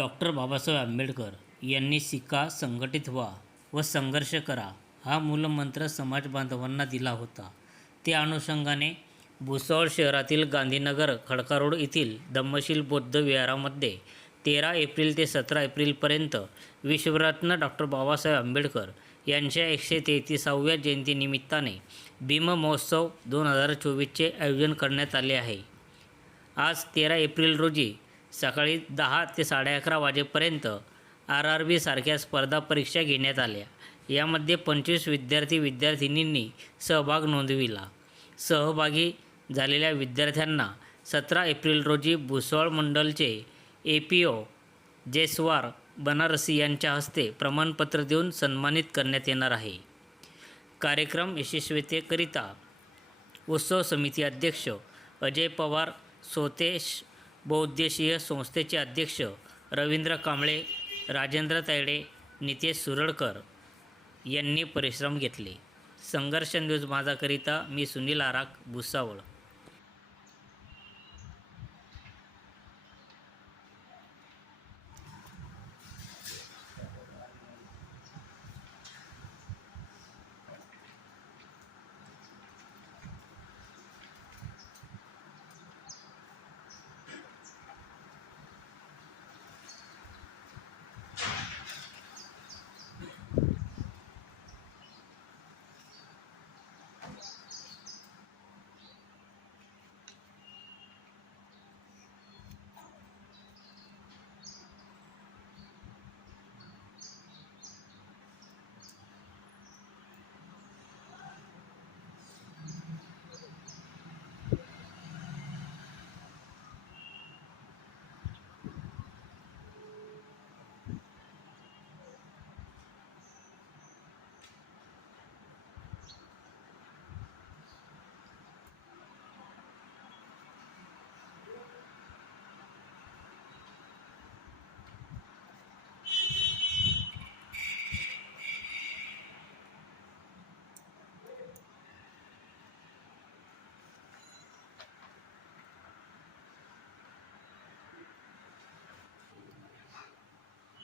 Doctor Babasaheb Ambedkar यांनी शिका संघटित व्हा व संघर्ष करा हा मूलमंत्र समाज बांधवांना दिला होता. त्या अनुषंगाने भुसावळ शहरातील गांधीनगर खडका रोड येथील धम्मशील बौद्ध विहारामध्ये तेरा एप्रिल ते सतरा एप्रिलपर्यंत विश्वरत्न डॉक्टर बाबासाहेब आंबेडकर यांच्या एकशे तेहतीसाव्या जयंतीनिमित्ताने भीम महोत्सव दोन हजार चोवीसचे आयोजन करण्यात आले आहे. आज तेरा एप्रिल रोजी सकाळी दहा ते साडे अकरा वाजेपर्यंत आर आर बी सारख्या स्पर्धा परीक्षा घेण्यात आल्या. यामध्ये पंचवीस विद्यार्थी विद्यार्थिनींनी सहभाग नोंदविला. सहभागी झालेल्या विद्यार्थ्यांना सतरा एप्रिल रोजी भुसवळ मंडलचे A P O Jaiswar Banarasi यांच्या हस्ते प्रमाणपत्र देऊन सन्मानित करण्यात येणार आहे. कार्यक्रम यशस्वीतेकरिता उत्सव समिती अध्यक्ष अजय पवार सोतेश बहुउद्देशीय संस्थेचे अध्यक्ष रवींद्र कांबळे राजेंद्र तायडे नितेश सुरळकर यांनी परिश्रम घेतले. संघर्ष न्यूज माझाकरिता मी सुनील आराक भुसावळ.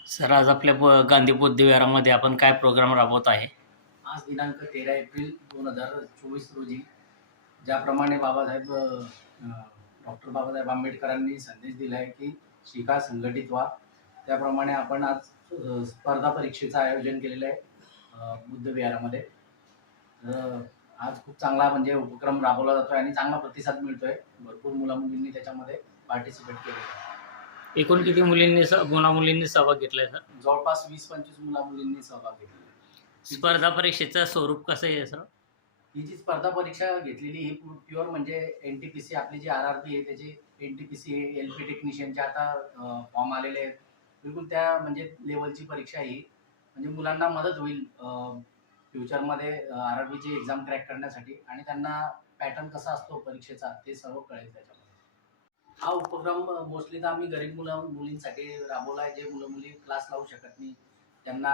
सर आज आपल्या ब- गांधी बौद्ध विहारामध्ये आपण काय प्रोग्राम राबवत आहे? आज दिनांक तेरा एप्रिल दोन हजार चोवीस रोजी ज्याप्रमाणे बाबासाहेब डॉक्टर बाबासाहेब आंबेडकरांनी संदेश दिला आहे की शिका संघटित व्हा. त्याप्रमाणे आपण आज स्पर्धा परीक्षेचं आयोजन केलेलं आहे बुद्धविहारामध्ये. बुद्ध विहारामध्ये आज खूप चांगला म्हणजे उपक्रम राबवला जातोय आणि चांगला प्रतिसाद मिळतोय. भरपूर मुलामुलींनी त्याच्यामध्ये पार्टिसिपेट केलेलं आहे. एकूण किती मुलींनी स मुला मुलींनी सहभाग घेतलाय सर? जवळपास वीस पंचवीस मुला मुलींनी सहभाग घेतलेला आहे स्पर्धा परीक्षेचं स्वरूप कसं आहे सर? ही जी स्पर्धा परीक्षा घेतलेली ही प्युअर म्हणजे एन टी पी सी आपली जी आर आर बी आहे त्याची N T P C L P टेक्निशियनचे आता फॉर्म आलेले आहेत. बिलकुल त्या म्हणजे लेवलची परीक्षा ही. म्हणजे मुलांना मदत होईल फ्युचरमध्ये आर आर बीची एक्झाम क्रॅक करण्यासाठी. आणि त्यांना पॅटर्न कसा असतो परीक्षेचा ते सर्व कळेल त्याच्यामध्ये. हा उपक्रम मोस्टली तर आम्ही गरीब मुलं मुलींसाठी राबवला आहे. जे मुलं मुली क्लास लावू शकत नाही त्यांना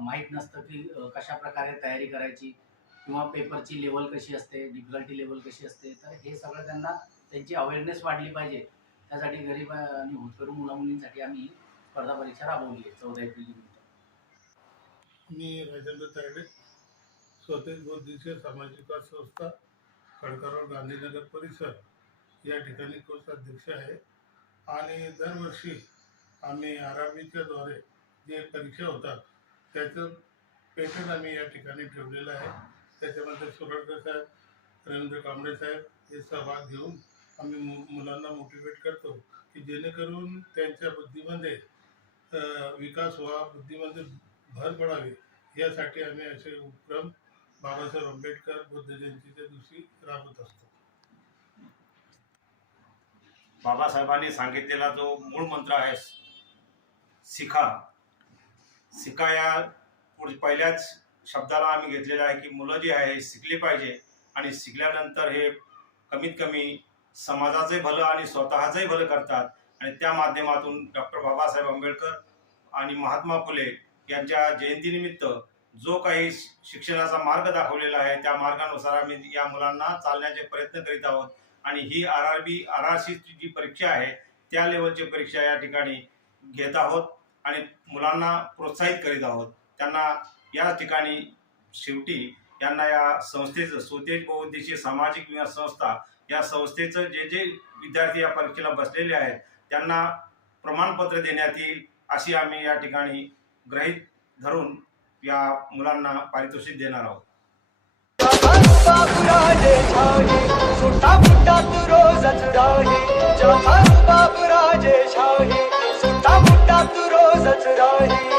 माहीत नसतं की कशा प्रकारे तयारी करायची किंवा पेपरची लेवल कशी असते डिफिकल्टी लेवल कशी असते. तर हे सगळं त्यांना त्यांची अवेअरनेस वाढली पाहिजे. त्यासाठी गरीब आणि होतकरू मुला मुलींसाठी आम्ही स्पर्धा परीक्षा राबवली आहे चौदा एप्रिल मी राजेंद्र तायडे स्वतंत्र बौद्धिक सामाजिक संस्था खडकारोड गांधीनगर परिसर. या ठिकाणी कोर्स अध्यक्ष आहे. आणि दरवर्षी आम्ही आरद्वारे जे परीक्षा होतात त्याचं पेटर्न आम्ही या ठिकाणी ठेवलेलं आहे. त्याच्यामध्ये सुरडकर साहेब रवींद्र कांबळे साहेब हे सहभाग घेऊन आम्ही मु मुलांना मोटिवेट करतो की जेणेकरून त्यांच्या बुद्धीमध्ये विकास व्हा बुद्धीमध्ये भर पडावी. यासाठी आम्ही असे उपक्रम बाबासाहेब आंबेडकर बुद्ध जयंतीच्या दिवशी राबवत असतो. बाबासाहेबांनी सांगितलेला जो मूळ मंत्र आहे शिखा शिका या पुढ- पहिल्याच शब्दाला आम्ही घेतलेला आहे की मुलं जी आहे शिकली पाहिजे आणि शिकल्यानंतर हे कमीत कमी समाजाचे भलं आणि स्वतःचंही भलं करतात. आणि त्या माध्यमातून डॉक्टर बाबासाहेब आंबेडकर आणि महात्मा फुले यांच्या जयंतीनिमित्त जो काही शिक्षणाचा मार्ग दाखवलेला आहे त्या मार्गानुसार आम्ही या मुलांना चालण्याचे प्रयत्न करीत आहोत. आणि ही R R B R R सीची जी परीक्षा आहे त्या लेवलची परीक्षा या ठिकाणी घेत आहोत आणि मुलांना प्रोत्साहित करीत आहोत. त्यांना या ठिकाणी शेवटी यांना या संस्थेचं स्वतेज बहुउद्देशीय सामाजिक विकास संस्था या संस्थेचं जे जे विद्यार्थी या परीक्षेला बसलेले आहेत त्यांना प्रमाणपत्र देण्यात येईल अशी आम्ही या ठिकाणी ग्रहित धरून या मुलांना पारितोषिक देणार आहोत. बाबुराजे छाये सुटा फुटा तू रोजच राहे. बाबुराजे छाये सुटा फुटा तू रोजच राहे. जगात गाजा बाजा